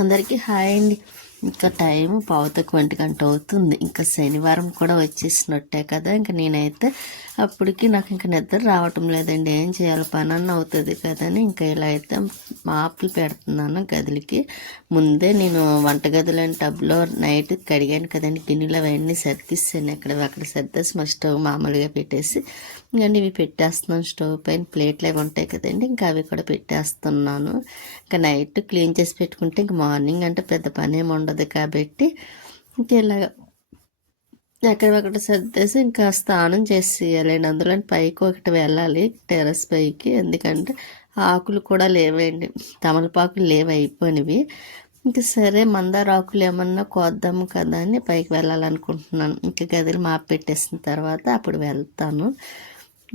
అందరికీ హాయ్ అండి. ఇంకా టైం పావుతకు 1 గంట అవుతుంది. ఇంకా శనివారం కూడా వచ్చేసినట్టే కదా. ఇంకా నేనైతే అప్పటికి నాకు ఇంకా నిద్ర రావటం లేదండి. ఏం చేయాలి, పనన్న అవుతుంది కదని ఇంకా ఇలా అయితే మాపులు పెడుతున్నాను గదులకి. ముందే నేను వంటగదిలోని టబ్లో నైట్ కడిగాను కదండి, గిన్నెలు అవన్నీ సర్దిస్తాను. అక్కడ సర్దేసి మా స్టవ్ మామూలుగా పెట్టేసి ఇంకా ఇవి పెట్టేస్తున్నాను. స్టవ్ పైన ప్లేట్లు అవి ఉంటాయి కదండి, ఇంకా అవి కూడా పెట్టేస్తున్నాను. ఇంకా నైట్ క్లీన్ చేసి పెట్టుకుంటే ఇంక మార్నింగ్ అంటే పెద్ద పని ఏమి ఉండదు కాబట్టి ఇంకా ఇలాగ ఎక్కడొకటి సర్దేసి ఇంకా స్నానం చేసేయాలండి. అందులో పైకి ఒకటి వెళ్ళాలి, టెర్రస్ పైకి. ఎందుకంటే ఆకులు కూడా లేవండి, తమలపాకులు లేవు, అయిపోయినవి. ఇంకా సరే మందార ఆకులు ఏమన్నా కోద్దాము కదా అని పైకి వెళ్ళాలనుకుంటున్నాను. ఇంకా గదిలు మాపు పెట్టేసిన తర్వాత అప్పుడు వెళ్తాను.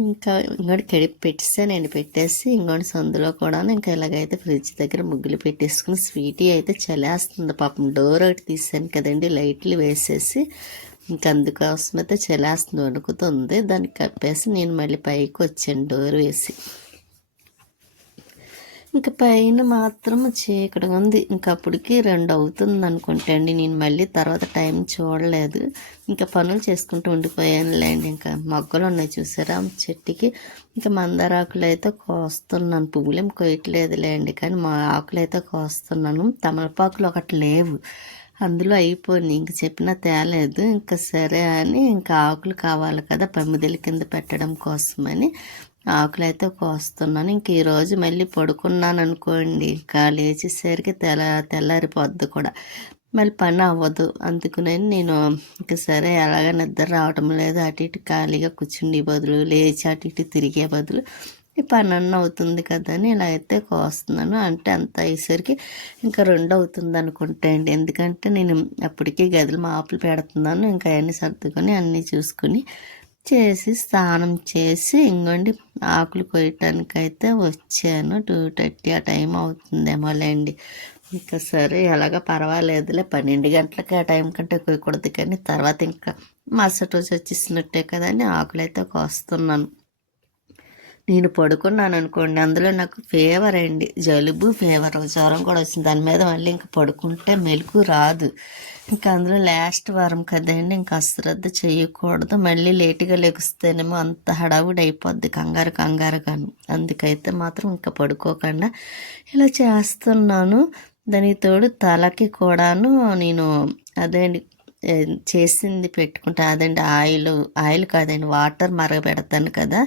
ఇంకా ఇంకోటి కడిపి పెట్టేసానండి. పెట్టేసి ఇంకోటి సందులో కూడా ఇంకా ఇలాగైతే ఫ్రిడ్జ్ దగ్గర ముగ్గులు పెట్టేసుకుని స్వీటీ అయితే చలేస్తుంది పాపం. డోర్ ఒకటి తీసాను కదండి, లైట్లు వేసేసి ఇంకా అందుకోసమైతే చలేస్తుంది, వణుకుతుంది. దాన్ని కప్పేసి నేను మళ్ళీ పైకి వచ్చాను డోర్ వేసి. ఇంకా పైన మాత్రం చీకటిగా ఉంది. ఇంకా అప్పటికి 2 అవుతుంది అనుకుంటా అండి. నేను మళ్ళీ తర్వాత టైం చూడలేదు. ఇంకా పనులు చేసుకుంటూ ఉండిపోయానులేండి. ఇంకా మొగ్గలు ఉన్నాయి చూసారా చెట్టుకి. ఇంకా మందార ఆకులు అయితే కోస్తున్నాను. పువ్వులేం కొయ్యట్లేదులేండి, కానీ మా ఆకులు అయితే కోస్తున్నాను. తమలపాకులు ఒకటి లేవు, అందులో అయిపోయింది. ఇంక చెప్పినా తేలేదు. ఇంకా సరే అని ఇంకా ఆకులు కావాలి కదా పమ్మిదల కింద పెట్టడం కోసమని ఆకులైతే కోస్తున్నాను. ఇంక ఈరోజు మళ్ళీ పడుకున్నాను అనుకోండి, ఇంకా లేచేసరికి తెల్లారిపోద్ది కూడా, మళ్ళీ పని అవ్వదు. అందుకునని నేను ఇంక సరే ఎలాగ నిద్ర రావటం లేదు, అటు ఇటు ఖాళీగా కూర్చుండే బదులు, లేచి అటు ఇటు తిరిగే బదులు ఈ పని అవుతుంది కదా అని ఇలా అయితే కోస్తున్నాను. అంటే అంత అయ్యేసరికి ఇంకా 2 అవుతుంది అనుకుంటా అండి. ఎందుకంటే నేను అప్పటికి గదులు మాపులు పెడుతున్నాను. ఇంకా అవన్నీ సర్దుకొని అన్నీ చూసుకుని చేసి స్నానం చేసి ఇంకోండి ఆకులు కొయ్యటానికైతే వచ్చాను. 2:30 ఆ టైం అవుతుందేమోలేండి. ఇంకా సరే ఎలాగ పర్వాలేదులే, 12 గంటలకి ఆ టైం కంటే కొయ్యకూడదు, కానీ తర్వాత ఇంకా మరుసటి రోజు వచ్చేసినట్టే కదా అని ఆకులైతే కోస్తున్నాను. నేను పడుకున్నాను అనుకోండి, అందులో నాకు ఫీవర్ అండి, జలుబు ఫీవర్ జ్వరం కూడా వచ్చింది. దాని మీద మళ్ళీ ఇంకా పడుకుంటే మెలకు రాదు. ఇంకా అందులో లాస్ట్ వారం కదండి, ఇంకా అశ్రద్ధ చేయకూడదు. మళ్ళీ లేటుగా లెగుస్తేనేమో అంత హడావుడి అయిపోద్ది, కంగారుగాను. అందుకైతే మాత్రం ఇంకా పడుకోకుండా ఇలా చేస్తున్నాను. దానికి తోడు తలకి కూడాను నేను అదే చేసింది పెట్టుకుంటా. అదండి ఆయిల్ కాదండి, వాటర్ మరగబెడతాను కదా,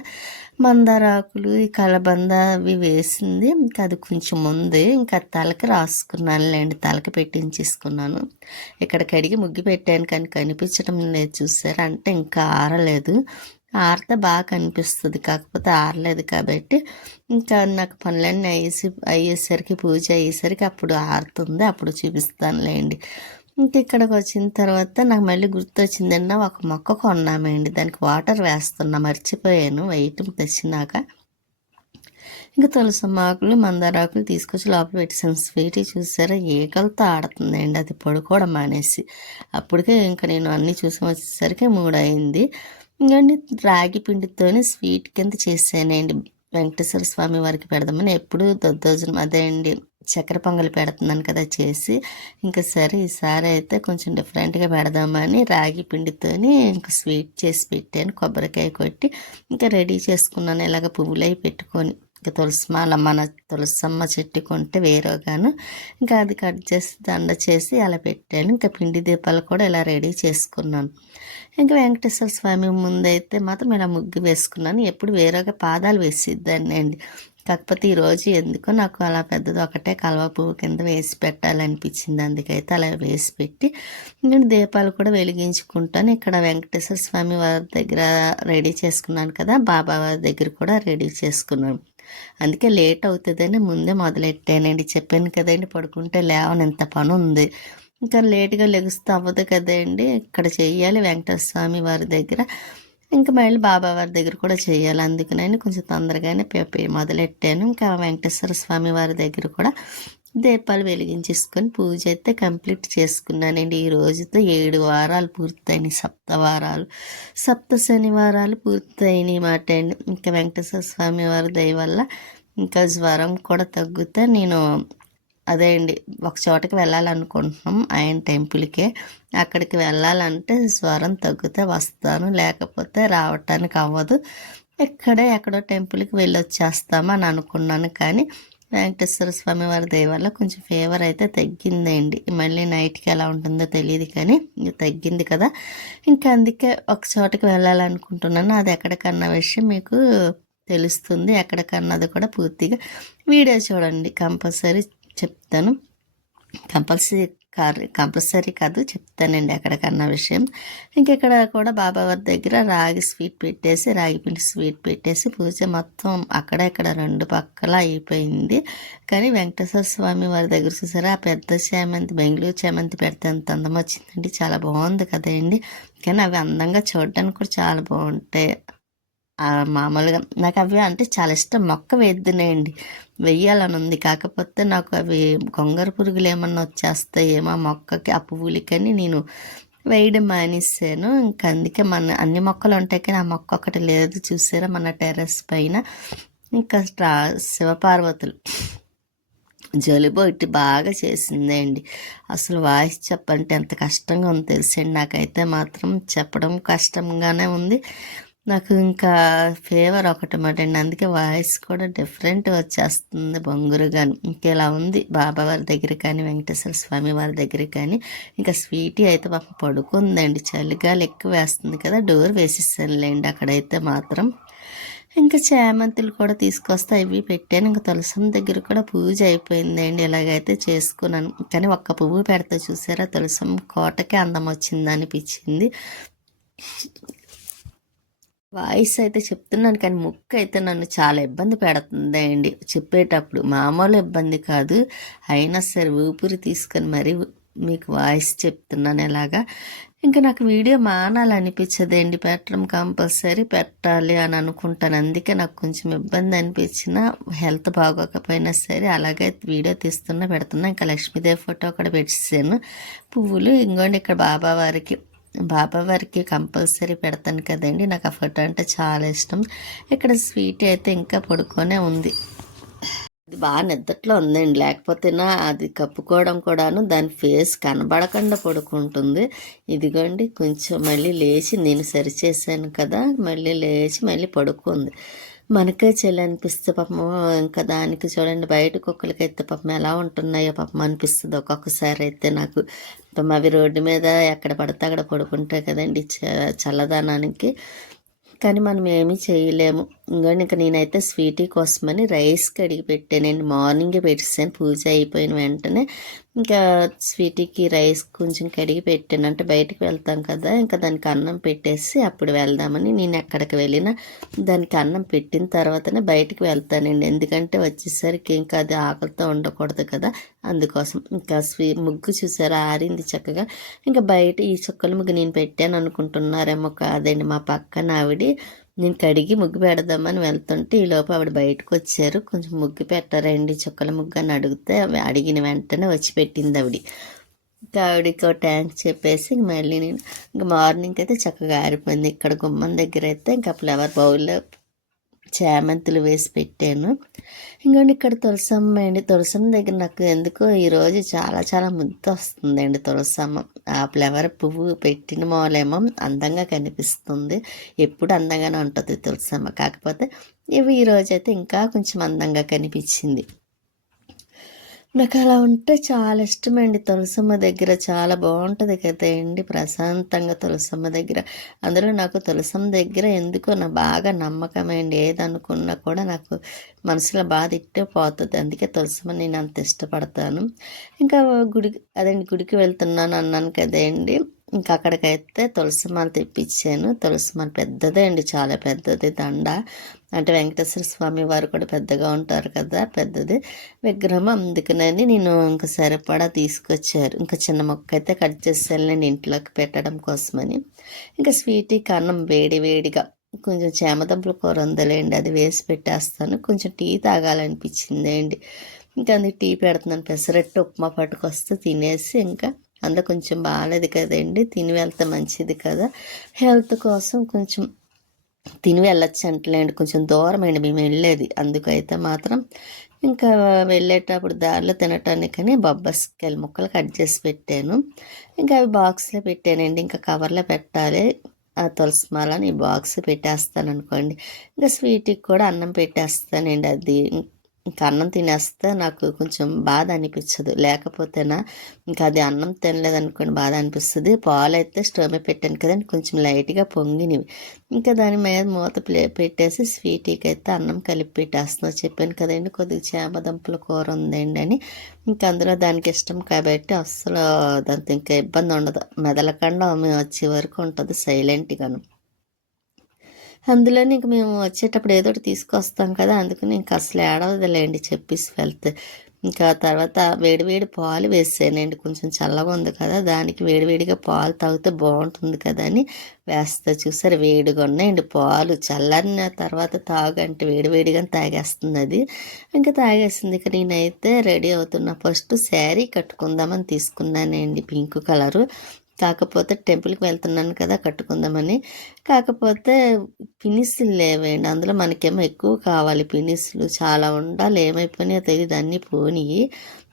మందార ఆకులు ఈ కలబంద అవి వేసింది. ఇంకా అది కొంచెం ఉంది, ఇంకా తలకి రాసుకున్నానులేండి, తలకి పెట్టించేసుకున్నాను. ఇక్కడ కడిగి ముగ్గు పెట్టాను కానీ కనిపించడం లేదు చూసారా. అంటే ఇంకా ఆరలేదు, ఆరితే బాగా కనిపిస్తుంది, కాకపోతే ఆరలేదు కాబట్టి ఇంకా నాకు పనులన్నీ అయ్యేసరికి పూజ అయ్యేసరికి అప్పుడు ఆరుతుంది, అప్పుడు చూపిస్తానులేండి. ఇంక ఇక్కడికి వచ్చిన తర్వాత నాకు మళ్ళీ గుర్తొచ్చిందన్న ఒక మొక్క కొన్నామండి, దానికి వాటర్ వేస్తున్నా, మర్చిపోయాను వైట్ తెచ్చినాక. ఇంకా తులసమ్మ ఆకులు మందార ఆకులు తీసుకొచ్చి లోపల పెట్టేసాను. స్వీటీ చూసారా ఈగలతో ఆడుతుందండి, అది పడుకోవడం మానేసి. అప్పటికే ఇంకా నేను అన్నీ చూసి వచ్చేసరికి 3 అయింది. ఇంకండి రాగి పిండితోనే స్వీట్ కింద చేశానండి, వెంకటేశ్వర స్వామి వారికి పెడదామని. ఎప్పుడు దద్దోజనం అదే అండి, చక్కెర పొంగలి పెడుతున్నాను కదా చేసి. ఇంకా సరే ఈసారి అయితే కొంచెం డిఫరెంట్గా పెడదామని రాగి పిండితోని ఇంకా స్వీట్ చేసి పెట్టాను, కొబ్బరికాయ కొట్టి ఇంకా రెడీ చేసుకున్నాను. ఇలాగ పువ్వులు అవి పెట్టుకొని ఇంకా తులసిమాల మన తులసమ్మ చెట్టు కొంటే వేరేగాను, ఇంకా అది కట్ చేసి దండ చేసి అలా పెట్టాను. ఇంకా పిండి దీపాలు కూడా ఇలా రెడీ చేసుకున్నాను. ఇంకా వెంకటేశ్వర స్వామి ముందైతే మాత్రం ఇలా ముగ్గు వేసుకున్నాను. ఎప్పుడు వేరేగా పాదాలు వేసిద్దాన్ని అండి, కాకపోతే ఈరోజు ఎందుకో నాకు అలా పెద్దది ఒకటే కలవ పువ్వు కింద వేసి పెట్టాలనిపించింది. అందుకైతే అలా వేసి పెట్టి నేను దీపాలు కూడా వెలిగించుకుంటాను. ఇక్కడ వెంకటేశ్వర స్వామి వారి దగ్గర రెడీ చేసుకున్నాను కదా, బాబా వారి దగ్గర కూడా రెడీ చేసుకున్నాను. అందుకే లేట్ అవుతుందని ముందే మొదలెట్టానండి. చెప్పాను కదండి, పడుకుంటే లేవని ఎంత పని ఉంది, ఇంకా లేటుగా లెగుస్తూ అవ్వదు కదండి. ఇక్కడ చెయ్యాలి వెంకటేశ్వర స్వామి వారి దగ్గర, ఇంకా మళ్ళీ బాబా వారి దగ్గర కూడా చేయాలి. అందుకని కొంచెం తొందరగానే మొదలెట్టాను. ఇంకా వెంకటేశ్వర స్వామి వారి దగ్గర కూడా దీపాలు వెలిగించేసుకొని పూజ అయితే కంప్లీట్ చేసుకున్నానండి. ఈ రోజుతో 7 వారాలు పూర్తయినాయి, సప్త శనివారాలు పూర్తయినాయి మాట అండి. ఇంకా వెంకటేశ్వర స్వామి వారి దయ వల్ల ఇంకా జ్వరం కూడా తగ్గుతా నేను అదే అండి ఒక చోటకి వెళ్ళాలనుకుంటున్నాం ఆయన టెంపుల్కే. అక్కడికి వెళ్ళాలంటే స్వరం తగ్గితే వస్తాను, లేకపోతే రావటానికి అవ్వదు. ఎక్కడో టెంపుల్కి వెళ్ళొచ్చేస్తాము అని అనుకున్నాను. కానీ వెంకటేశ్వర స్వామి వారి దయ వల్ల కొంచెం ఫీవర్ అయితే తగ్గిందండి. మళ్ళీ నైట్కి ఎలా ఉంటుందో తెలియదు, కానీ ఇంక తగ్గింది కదా. ఇంకా అందుకే ఒక చోటకి వెళ్ళాలనుకుంటున్నాను. అది ఎక్కడికన్నా విషయం మీకు తెలుస్తుంది. ఎక్కడికన్నది కూడా పూర్తిగా వీడియో చూడండి, కంపల్సరీ చెప్తాను. కంపల్సరీ కాదు, చెప్తానండి ఎక్కడికన్నా విషయం. ఇంకెక్కడ కూడా బాబావారి దగ్గర రాగి స్వీట్ పెట్టేసి, రాగి పిండి స్వీట్ పెట్టేసి పూజ మొత్తం ఇక్కడ 2 పక్కల అయిపోయింది. కానీ వెంకటేశ్వర స్వామి వారి దగ్గర చూసారా, ఆ పెద్ద చామంతి, బెంగళూరు చామంతి పెడితే ఎంత అందం వచ్చిందండి. చాలా బాగుంది కదండి. కానీ అవి అందంగా చూడడానికి కూడా చాలా బాగుంటాయి. మామూలుగా నాకు అవి అంటే చాలా ఇష్టం. మొక్క వేద్దునేయండి, వెయ్యాలని ఉంది. కాకపోతే నాకు అవి గొంగర పురుగులు ఏమన్నా వచ్చేస్తాయేమో మొక్కకి, ఆ పువ్వులకని నేను వేయడం మానేసాను. ఇంక అందుకే మన అన్ని మొక్కలు ఉంటాయి, కానీ ఆ మొక్క ఒకటి లేదు చూసారా మన టెర్రస్ పైన. ఇంకా శివపార్వతులు జలుబు ఇట్టి బాగా చేసిందే అండి. అసలు వాయిస్ చెప్పంటే ఎంత కష్టంగా ఉంది తెలుసండి. నాకైతే మాత్రం చెప్పడం కష్టంగానే ఉంది. నాకు ఇంకా ఫీవర్ ఒకటి మాట అండి. అందుకే వాయిస్ కూడా డిఫరెంట్ వచ్చేస్తుంది బొంగురుగాను. ఇంకెలా ఉంది బాబా వారి దగ్గర కానీ, వెంకటేశ్వర స్వామి వారి దగ్గర కానీ. ఇంకా స్వీటీ అయితే పాపం పడుకుందండి, చలిగాలి ఎక్కువ వేస్తుంది కదా, డోర్ వేసేసానులేండి అక్కడైతే మాత్రం. ఇంకా చామంతులు కూడా తీసుకొస్తే ఇవి పెట్టాను. ఇంకా తులసం దగ్గర కూడా పూజ అయిపోయిందండి. ఇలాగైతే చేసుకున్నాను. కానీ ఒక్క పువ్వు పెడతా చూసారా, తులసం కోటకే అందం వచ్చింది అనిపించింది. వాయిస్ అయితే చెప్తున్నాను, కానీ ముక్కు అయితే నన్ను చాలా ఇబ్బంది పెడుతుంది అండి చెప్పేటప్పుడు. మామూలు ఇబ్బంది కాదు, అయినా సరే ఊపిరి తీసుకొని మరీ మీకు వాయిస్ చెప్తున్నాను ఇలాగా. ఇంకా నాకు వీడియో మానాలనిపించదండి, పెట్టడం కంపల్సరీ పెట్టాలి అని అనుకుంటాను. అందుకే నాకు కొంచెం ఇబ్బంది అనిపించిన, హెల్త్ బాగోకపోయినా సరే అలాగే వీడియో తీస్తున్నా పెడుతున్నా. ఇంకా లక్ష్మీదేవి ఫోటో కూడా పెట్టేసాను. పువ్వులు ఇంకోండి ఇక్కడ బాబావారికి కంపల్సరీ పెడతాను కదండి. నాకు ఆ ఫోటో అంటే చాలా ఇష్టం. ఇక్కడ స్వీట్ అయితే ఇంకా పడుకొనే ఉంది. అది బాగా నిద్రలో ఉందండి, లేకపోతేనా అది కప్పుకోవడం కూడాను దాని ఫేస్ కనబడకుండా పడుకుంటుంది. ఇదిగోండి కొంచెం మళ్ళీ లేచి, నేను సరిచేసాను కదా, మళ్ళీ లేచి మళ్ళీ పడుకుంది. మనకే చలి అనిపిస్తే పాపం ఇంకా దానికి చూడండి, బయట కుక్కలకైతే పాపం ఎలా ఉంటున్నాయో పాపం అనిపిస్తుంది ఒక్కొక్కసారి అయితే నాకు. పాపం అవి రోడ్డు మీద ఎక్కడ పడితే అక్కడ పడుకుంటాయి కదండి చల్లదనానికి. కానీ మనం ఏమీ చేయలేము. ఇంకోండి ఇంకా నేనైతే స్వీటీ కోసమని రైస్ కడిగి పెట్టానండి. మార్నింగే పెట్టేసాను పూజ అయిపోయిన వెంటనే. ఇంకా స్వీటీకి రైస్ కొంచెం కడిగి పెట్టాను, అంటే బయటికి వెళ్తాం కదా, ఇంకా దానికి అన్నం పెట్టేసి అప్పుడు వెళ్దామని. నేను ఎక్కడికి వెళ్ళినా దానికి అన్నం పెట్టిన తర్వాతనే బయటికి వెళ్తానండి. ఎందుకంటే వచ్చేసరికి ఇంకా అది ఆకలితో ఉండకూడదు కదా, అందుకోసం. ఇంకా ముగ్గు చూసారా ఆరింది చక్కగా. ఇంకా బయట ఈ చుక్కల ముగ్గు నేను పెట్టాను అనుకుంటున్నారేమో, కాదండి మా పక్కన ఆవిడ నేను కడిగి ముగ్గు పెడదామని వెళ్తుంటే ఈలోపు ఆవిడ బయటకు వచ్చారు. కొంచెం ముగ్గు పెట్టారండి, చుక్కల ముగ్గు అని అడిగితే అడిగిన వెంటనే వచ్చి పెట్టింది ఆవిడ. ఇంకా ఆవిడకి ఒక ట్యాంక్ చెప్పేసి మళ్ళీ నేను ఇంకా మార్నింగ్ అయితే చక్కగా ఆరిపోయింది. ఇక్కడ గుమ్మం దగ్గర అయితే ఇంకా ఫ్లవర్ బౌల్లో చామంతులు వేసి పెట్టాను. ఇంకోండి ఇక్కడ తులసమ్మ అండి. తులసమ్మ దగ్గర నాకు ఎందుకో ఈరోజు చాలా చాలా ముద్ద వస్తుందండి తులసమ్మ. ఆ ఫ్లవర్ పువ్వు పెట్టిన మూలేమో అందంగా కనిపిస్తుంది, ఎప్పుడు అందంగానే ఉంటుంది తులసమ్మ. కాకపోతే ఇవి ఈరోజు అయితే ఇంకా కొంచెం అందంగా కనిపించింది. నాకు అలా ఉంటే చాలా ఇష్టమండి. తులసమ్మ దగ్గర చాలా బాగుంటుంది కదండి, ప్రశాంతంగా తులసమ్మ దగ్గర. అందులో నాకు తులసమ్మ దగ్గర ఎందుకో నా బాగా నమ్మకమండి. ఏదనుకున్నా కూడా నాకు మనసులో బాధ ఇట్టే పోతుంది. అందుకే తులసమ్మ నేను అంత ఇష్టపడతాను. ఇంకా గుడికి వెళ్తున్నాను అన్నాను కదండి. ఇంకా అక్కడికైతే తులసిమాల తెప్పించాను. తులసిమాల పెద్దదే అండి, చాలా పెద్దది దండ. అంటే వెంకటేశ్వర స్వామి వారు కూడా పెద్దగా ఉంటారు కదా, పెద్దది విగ్రహం. అందుకనని నేను ఇంకా సరిపడా తీసుకొచ్చారు. ఇంకా చిన్న మొక్క అయితే కట్ చేసానులేండి ఇంట్లోకి పెట్టడం కోసమని. ఇంకా స్వీట్కి అన్నం వేడిగా కొంచెం చేమదంపుల కూర ఉందలేండి, అది వేసి పెట్టేస్తాను. కొంచెం టీ తాగాలనిపించింది అండి, ఇంకా అందుకు టీ పెడుతున్నాను. పెసరట్టు ఉప్మా పట్టుకొస్తే తినేసి, ఇంకా అందులో కొంచెం బాగాలేదు కదండి, తిని వెళ్తే మంచిది కదా, హెల్త్ కోసం కొంచెం తిని వెళ్ళొచ్చు అంటలేండి. కొంచెం దూరం అండి మేము వెళ్ళేది, అందుకైతే మాత్రం ఇంకా వెళ్ళేటప్పుడు దారిలో తినటానికని బొబ్బస్కాయలు ముక్కలు కట్ చేసి పెట్టాను. ఇంకా అవి బాక్స్లో పెట్టానండి. ఇంకా కవర్లో పెట్టాలి. ఆ తులసి మాలని ఈ బాక్స్ పెట్టేస్తాననుకోండి. ఇంకా స్వీట్‌కి కూడా అన్నం పెట్టేస్తానండి. అది ఇంకా అన్నం తినేస్తే నాకు కొంచెం బాధ అనిపించదు. లేకపోతేనా ఇంకా అది అన్నం తినలేదనుకోండి బాధ అనిపిస్తది. పాలైతే స్టవ్ మీద పెట్టాను కదండీ! కొంచెం లైట్‌గా పొంగినవి. ఇంకా దాని మీద మూత పెట్టేసి స్వీటీకైతే అన్నం కలిపి పెట్టేస్తున్నా. చెప్పాను కదండీ! కొద్దిగా చేమదుంపల కూర ఉందండి అని. ఇంకా అందులో దానికి ఇష్టం కాబట్టి అస్సలు దాంతో ఇంకా ఇబ్బంది ఉండదు. మెదలకుండా మేము వచ్చే వరకు ఉంటుంది సైలెంట్‌గాను. అందులోని ఇంక మేము వచ్చేటప్పుడు ఏదో ఒకటి తీసుకొస్తాం కదా! అందుకని ఇంక అసలు ఏడవదులేండి చెప్పేసి వెళ్తే. ఇంకా తర్వాత వేడి వేడి పాలు వేసానండి. కొంచెం చల్లగా ఉంది కదా! దానికి వేడి వేడిగా పాలు తాగితే బావుంటుంది కదా! అని వేస్తా. చూసారా వేడిగా ఉన్నాయండి పాలు. చల్లారిన తర్వాత తాగంటే వేడి వేడిగానే తాగేస్తుందది. ఇంక తాగేసింది. ఇక నేనైతే రెడీ అవుతున్నా. ఫస్ట్ శారీ కట్టుకుందామని తీసుకున్నానండి పింక్ కలరు. కాకపోతే టెంపుల్‌కి వెళ్తున్నాను కదా! కట్టుకుందామని. కాకపోతే పినిసులు లేవండి. అందులో మనకేమో ఎక్కువ కావాలి పినిసులు. చాలా ఉండాలి. ఏమైపోయినాయో తెలీదు అన్నీ పోనియి.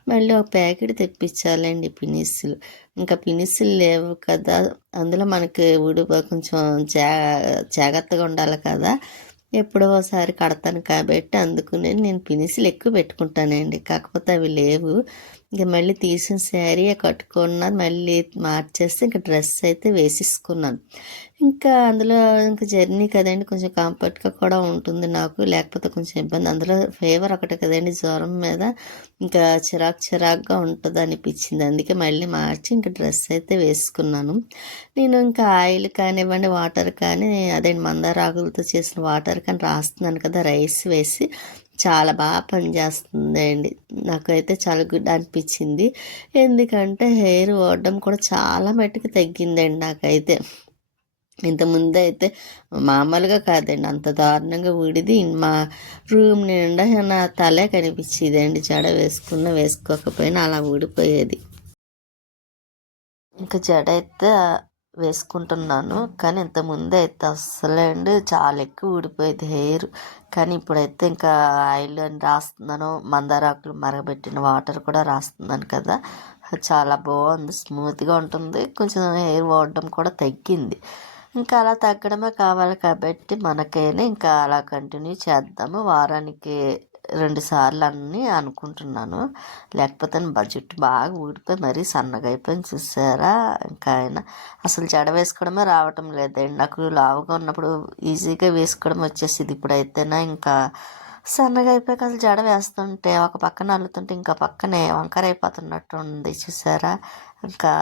మళ్ళీ ఒక ప్యాకెట్ తెప్పించాలండి పినిసులు. ఇంకా పినిసులు లేవు కదా! అందులో మనకి కొంచెం జాగ్రత్తగా ఉండాలి కదా! ఎప్పుడో ఒకసారి కడతాను కాబట్టి అందుకనే నేను పినిసులు ఎక్కువ పెట్టుకుంటానండి. కాకపోతే అవి లేవు. ఇంక మళ్ళీ తీసిన శారీయే కట్టుకున్నాను. మళ్ళీ మార్చేసి ఇంక డ్రెస్ అయితే వేసేసుకున్నాను. ఇంకా అందులో ఇంక జర్నీ కదండీ! కొంచెం కంఫర్ట్‌గా కూడా ఉంటుంది నాకు. లేకపోతే కొంచెం ఇబ్బంది. అందులో ఫీవర్ ఒకటే కదండీ! జ్వరం మీద ఇంకా చిరాకుగా ఉంటదనిపిచ్చింది. అందుకే మళ్ళీ మార్చి ఇంక డ్రెస్ అయితే వేసుకున్నాను. నేను ఇంకా ఆయిల్ కానివ్వండి, వాటర్ కానీ అదేండి మందార ఆకులతో చేసిన వాటర్ కానీ రాస్తున్నాను కదా! రైస్ వేసి చాలా పనిచేస్తుందండి. నాకైతే చాలా గుడ్ అనిపిచ్చింది. ఎందుకంటే హెయిర్ ఊడడం కూడా చాలా మట్టుకు తగ్గిందండి నాకైతే. ఇంతకుముందయితే మామూలుగా కాదండి. అంత దారుణంగా ఊడేది. మా రూమ్ నిండా నా తలే కనిపిచ్చేదండి. జడ వేసుకున్నా, వేసుకోకపోయినా అలా ఊడిపోయేది. ఇంక జడైతే వేసుకుంటున్నాను. కానీ ఇంతకుముందయితే అస్సలే అండి చాలా ఎక్కువ ఊడిపోయేది హెయిర్. కానీ ఇప్పుడైతే ఇంకా ఆయిల్ అని రాస్తున్నాను. మందారాకులు మరగబెట్టిన వాటర్ కూడా రాస్తున్నాను కదా! చాలా బావుంది. స్మూత్‌గా ఉంటుంది. కొంచెం హెయిర్ ఊడడం కూడా తగ్గింది. ఇంకా అలా తగ్గడమే కావాలి కాబట్టి మనకైనా ఇంకా అలా కంటిన్యూ చేద్దాము. వారానికి 2 సార్లని అనుకుంటున్నాను. లేకపోతే జుట్టు బాగా ఊడిపోయి మరీ సన్నగా అయిపోయింది చూసారా? ఇంకా ఆయన అసలు జడ వేసుకోవడమే రావటం లేదండి. నాకు లావుగా ఉన్నప్పుడు ఈజీగా వేసుకోవడం వచ్చేసేది. ఇప్పుడైతేనా ఇంకా సన్నగా అయిపోయాక అసలు జడ వేస్తుంటే ఒక పక్కన అల్లుతుంటే ఇంకో పక్కనే వంకర అయిపోతున్నట్టు ఉంది చూసారా? ఇంకా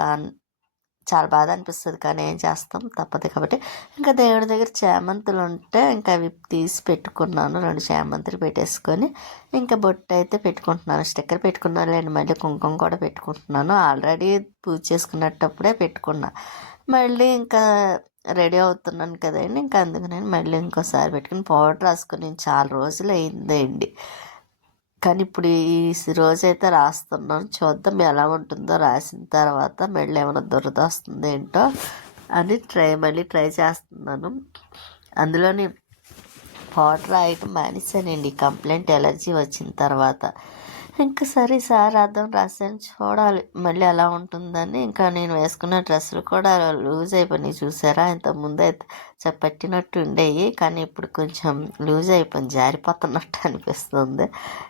చాలా బాధ అనిపిస్తది. కానీ ఏం చేస్తాం తప్పదు కాబట్టి, ఇంకా దేవుడి దగ్గర చేమంతులుంటే ఇంకా అవి తీసి పెట్టుకున్నాను. 2 చేమంతులు పెట్టేసుకొని, ఇంకా బొట్టయితే పెట్టుకుంటున్నాను. స్టిక్కర్ పెట్టుకున్నానులేండి. మళ్ళీ కుంకుమ కూడా పెట్టుకుంటున్నాను. ఆల్రెడీ పూజ చేసుకునేటప్పుడే పెట్టుకున్నా. మళ్ళీ ఇంకా రెడీ అవుతున్నాను కదండీ! ఇంకా అందుకనని మళ్ళీ ఇంకోసారి పెట్టుకొని పౌడర్ రాసుకొని చాలా రోజులయిందండి. కానీ ఇప్పుడు రోజైతే రాస్తున్నాను. చూద్దాం ఎలా ఉంటుందో రాసిన తర్వాత మళ్ళీ ఏమైనా దురద వస్తుందో ఏంటో అని మళ్ళీ ట్రై చేస్తున్నాను. అందులోని పౌడర్ రాయటం మానేశానండి కంప్లైంట్ ఎలర్జీ వచ్చిన తర్వాత. ఇంకా సరే ఈసారి రాసాను చూడాలి మళ్ళీ ఎలా ఉంటుందని. ఇంకా నేను వేసుకున్న డ్రెస్సులు కూడా లూజ్ అయిపోయినాయి చూసారా? ఇంతకుముందయితే పట్టినట్టు ఉండేవి. కానీ ఇప్పుడు కొంచెం లూజ్ అయిపోయింది. జారిపోతున్నట్టు అనిపిస్తుంది.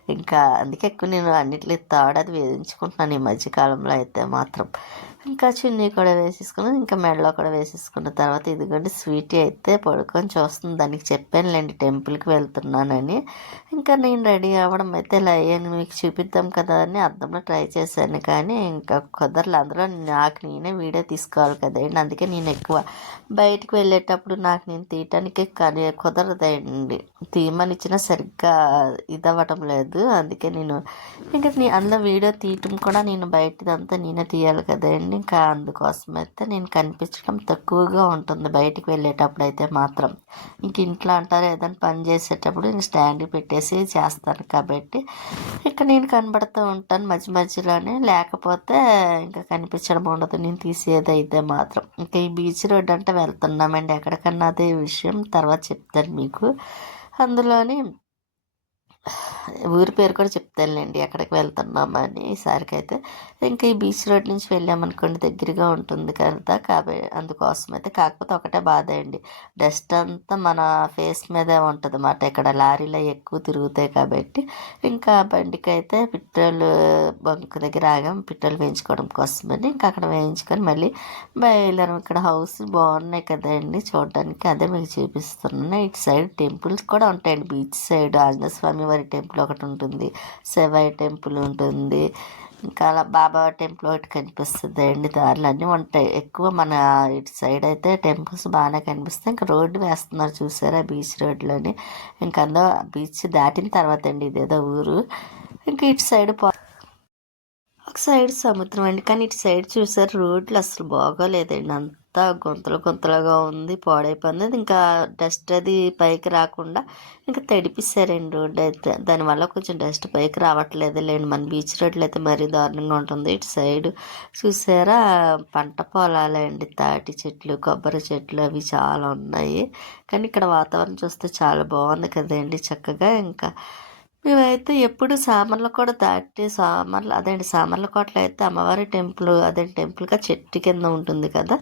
ఇంకా అందుకే ఎక్కువ నేను అన్నిటిలో తాడది వేయించుకుంటున్నాను ఈ మధ్యకాలంలో అయితే మాత్రం. ఇంకా చున్నీ కూడా వేసేసుకున్నాను. ఇంకా మెడలో కూడా వేసేసుకున్న తర్వాత ఇదిగోండి స్వీటీ అయితే పడుకొని చూస్తుంది. దానికి చెప్పానులేండి టెంపుల్కి వెళ్తున్నానని. ఇంకా నేను రెడీ అవ్వడం అయితే ఇలా అయ్యాను. మీకు చూపిద్దాం కదా అని అద్దంలో ట్రై చేశాను. కానీ ఇంకా కుదరలేదు. అందులో నాకు నేనే వీడియో తీసుకోవాలి కదండి. అందుకే నేను ఎక్కువ బయటకు వెళ్ళేటప్పుడు నాకు నేను తీయటానికి కానీ కుదరదండి. తీయమని ఇచ్చినా సరిగ్గా ఇదవ్వటం లేదు. అందుకే నేను ఇంకా అందులో వీడియో తీయటం కూడా నేను బయటదంతా నేనే తీయాలి కదండి. ఇంకా అందుకోసం అయితే నేను కనిపించడం తక్కువగా ఉంటుంది బయటికి వెళ్ళేటప్పుడు అయితే మాత్రం. ఇంక ఇంట్లో అంటారు ఏదైనా పని చేసేటప్పుడు ఇంక స్టాండ్ పెట్టేసి చేస్తాను కాబట్టి ఇంకా నేను కనబడుతూ ఉంటాను మధ్యలోనే. లేకపోతే ఇంకా కనిపించడం ఉండదు నేను తీసేది అయితే మాత్రం. ఇంకా ఈ బీచ్ రోడ్ అంటే వెళ్తున్నామండి ఎక్కడికన్నా అదే విషయం తర్వాత చెప్తాను మీకు. అందులోని ఊరి పేరు కూడా చెప్తానులేండి ఎక్కడికి వెళ్తున్నామని ఈసారికైతే. ఇంకా ఈ బీచ్ రోడ్ నుంచి వెళ్ళామనుకోండి దగ్గరగా ఉంటుంది కదా, అందుకోసం అయితే. కాకపోతే ఒకటే బాధ అండి, డస్ట్ అంతా మన ఫేస్ మీదే ఉంటుంది అన్నమాట. ఇక్కడ లారీలో ఎక్కువ తిరుగుతాయి కాబట్టి. ఇంకా బండికి అయితే పెట్రోల్ బంక్ దగ్గర ఆగాం పెట్రోల్ వేయించుకోవడం కోసమని. ఇంకా అక్కడ వేయించుకొని మళ్ళీ బయలుదేరాం. ఇక్కడ హౌస్ బాగున్నాయి కదండి చూడడానికి, అదే మీకు చూపిస్తున్నాను. ఇటు సైడ్ టెంపుల్స్ కూడా ఉంటాయండి, బీచ్ సైడ్ ఆంజనేయ స్వామి వారి టెంపుల్ ఒకటి ఉంటుంది, శివయ్య టెంపుల్ ఉంటుంది, ఇంకా అలా బాబా టెంపుల్ ఒకటి కనిపిస్తుంది అండి. దారిలో అన్నీ ఉంటాయి. ఎక్కువ మన ఇటు సైడ్ అయితే టెంపుల్స్ బాగానే కనిపిస్తాయి. ఇంకా రోడ్డు వేస్తున్నారు చూసారా బీచ్ రోడ్లోని. ఇంకా అందులో బీచ్ దాటిన తర్వాత అండి ఇదేదో ఊరు. ఇంకా ఇటు సైడ్ ఒక సైడ్ సముద్రం అండి, కానీ ఇటు సైడ్ చూసారు రోడ్లు అసలు బాగోలేదండి. అంతా గుంతలు గుంతలుగా ఉంది, పాడైపోయింది. ఇంకా డస్ట్ అది పైకి రాకుండా ఇంకా తడిపిస్తారండి రోడ్డు అయితే. దానివల్ల కొంచెం డస్ట్ పైకి రావట్లేదు లేండి. మన బీచ్ రోడ్లు అయితే మరీ దారుణంగా ఉంటుంది. ఇటు సైడ్ చూసారా పంట పొలాలే అండి, తాటి చెట్లు కొబ్బరి చెట్లు అవి చాలా ఉన్నాయి. కానీ ఇక్కడ వాతావరణం చూస్తే చాలా బాగుంది కదండి చక్కగా. ఇంకా మేమైతే ఎప్పుడు సామర్లకోట దాటి సామర్లకోటలో అయితే అమ్మవారి టెంపుల్, అదే టెంపుల్గా చెట్టు కింద ఉంటుంది కదా,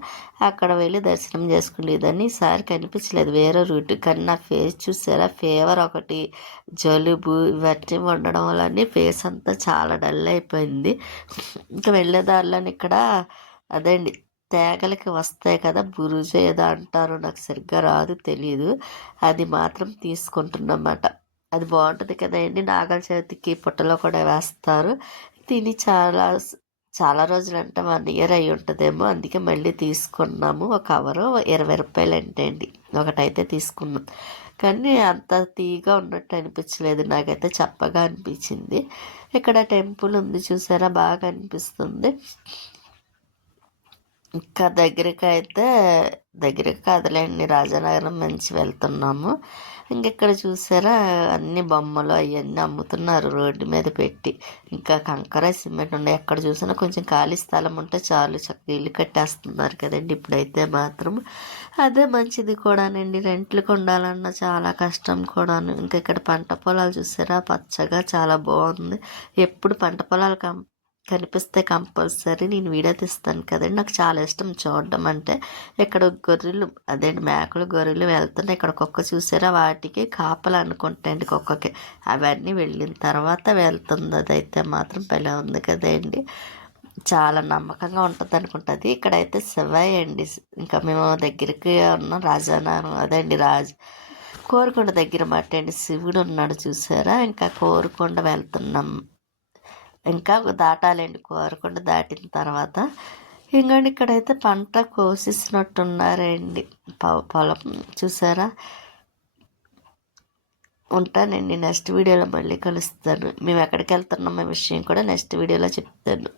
అక్కడ వెళ్ళి దర్శనం చేసుకునేదాన్ని. ఈసారి కనిపించలేదు వేరే రూట్. కానీ నా ఫేస్ చూసారా, ఫీవర్ ఒకటి, జలుబు ఇవన్నీ ఉండడం వల్ల ఫేస్ అంతా చాలా డల్ అయిపోయింది. ఇంకా వెళ్ళేదారిలోని ఇక్కడ అదండి తేగలకి వస్తాయి కదా, బురుజు ఏదో అంటారు, నాకు సరిగ్గా రాదు తెలియదు, అది మాత్రం తీసుకుంటున్నమాట. అది బాగుంటుంది కదండి, నాగల చవితికి పుట్టలో కూడా వేస్తారు. తిని చాలా రోజులు అంటే 1 year అయి ఉంటుందేమో, అందుకే మళ్ళీ తీసుకున్నాము. ఒక కవరు 20 రూపాయలు అండి, ఒకటైతే తీసుకున్నాం. కానీ అంత తీగా ఉన్నట్టు అనిపించలేదు, నాకైతే చప్పగా అనిపించింది. ఇక్కడ టెంపుల్ ఉంది చూసారా, బాగా అనిపిస్తుంది. ఇంకా దగ్గరికి కాదులేండి, రాజానగరం నుంచి వెళ్తున్నాము. ఇంకెక్కడ చూసారా అన్ని బొమ్మలు అవన్నీ అమ్ముతున్నారు రోడ్డు మీద పెట్టి. ఇంకా కంకర సిమెంట్ ఉన్నాయి, ఎక్కడ చూసినా కొంచెం ఖాళీ స్థలం ఉంటే చాలు చక్కగా ఇల్లు కట్టేస్తున్నారు కదండి ఇప్పుడైతే మాత్రం. అదే మంచిది కూడానండి, రెంట్లకు ఉండాలన్నా చాలా కష్టం కూడాను. ఇంకా ఇక్కడ పంట పొలాలు చూసారా పచ్చగా చాలా బాగుంది. ఎప్పుడు పంట పొలాలు కనిపిస్తే కంపల్సరీ నేను వీడియో తీస్తాను కదండి. నాకు చాలా ఇష్టం చూడడం అంటే. ఇక్కడ గొర్రెలు మేకలు గొర్రెలు వెళ్తున్నాయి. ఇక్కడ కుక్క చూసారా, వాటికి కాపలు అనుకుంటాయండి కుక్కకి. అవన్నీ వెళ్ళిన తర్వాత వెళ్తుంది, అదైతే మాత్రం భలే ఉంది కదండి. చాలా నమ్మకంగా ఉంటుంది అనుకుంటుంది. ఇక్కడైతే శివయ్య అండి. ఇంకా మేము దగ్గరికి ఉన్నాం రాజానగరం, కోరుకొండ దగ్గర మాట అండి, శివుడు ఉన్నాడు చూసారా. ఇంకా కోరుకొండ వెళ్తున్నాం, ఇంకా దాటాలండి కోరుకొండ దాటిన తర్వాత. ఇంకండి ఇక్కడైతే పంట కోసేసినట్టున్నారండి, పొలం చూసారా. ఉంటానండి, నెక్స్ట్ వీడియోలో మళ్ళీ కలుస్తాను. మేము ఎక్కడికి వెళ్తున్నాం విషయం కూడా నెక్స్ట్ వీడియోలో చెప్తాను.